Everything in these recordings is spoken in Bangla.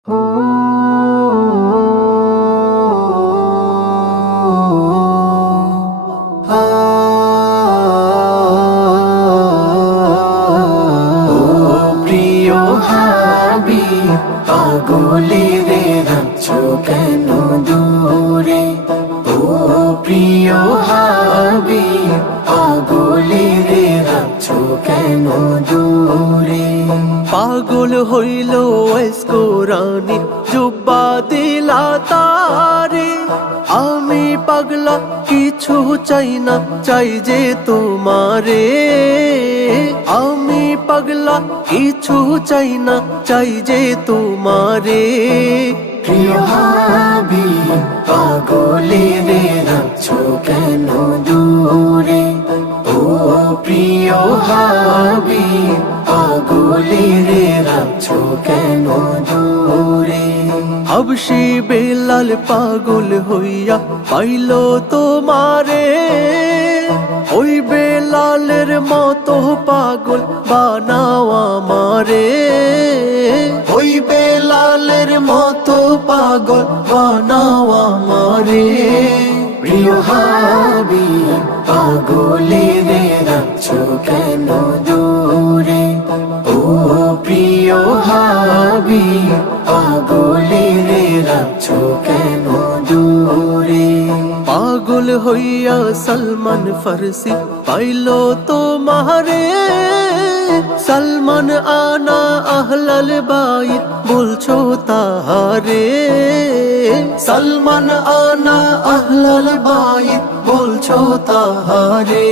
প্রিয় হাবিব পাগলে রে রাখছো কেন দূরে? ও প্রিয় হাবিব পাগলে রে রাখছো কেন দূরে? পাগল হইল কোরআনি জুব্বা দিলা তারে। আমি পাগলা কিছু চাই না, চাই যে তোমারে। আমি পাগলা কিছু চাই না, চাই যে তোমারে। প্রিয় হাবিব পাগলে রে রাখছো কেন দূরে? ও প্রিয় হাবিব পাগলে রে রাখছো কেন দূরে? হাবশি বেলাল পাগল হইয়া পাইল তোমারে। ওই বেলালের মতো পাগল বানাও আমারে। ওই বেলালের মতো পাগল বানাও আমারে। প্রিয় হাবিব পাগলে রে রাখছো কেন দূরে? ও প্রিয় হাবিব পাগলে রে রাখছো কেন দূরে? পাগল হইয়া সলমান ফারসি পাইল তোমারে। সলমান আনা আহলাল বাইত বলছো তাহারে। সলমান আনা আহলাল বাইত বলছো তাহারে।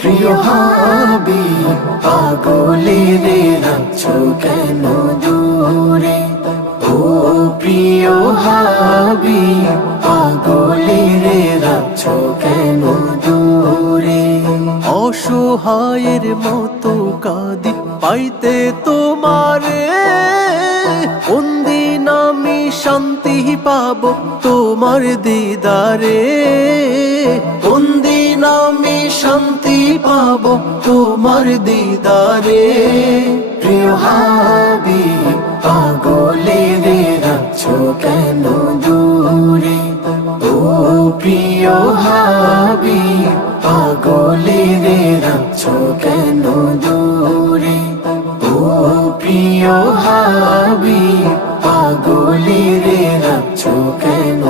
প্রিয় হাবিব পাগলে রে রাখছো কেন দূরে? ও প্রিয় হাবিব পাগলে রে রাখছো কেন দূরে? অসহায়ের মতো কাঁদি পাইতে তোমারে। কোন দিন আমি শান্তি পাব তোমার দিদারে। কোন দিন আমি শান্তি পাব তোমার দিদারে? প্রিয় হাবিব পাগলে রে রাখছো কেন দূরে? ও প্রিয় হাবিব পাগলে রে রাখছো কেন দূরে? ও প্রিয় হাবিব পাগলে রে রাখছো কেন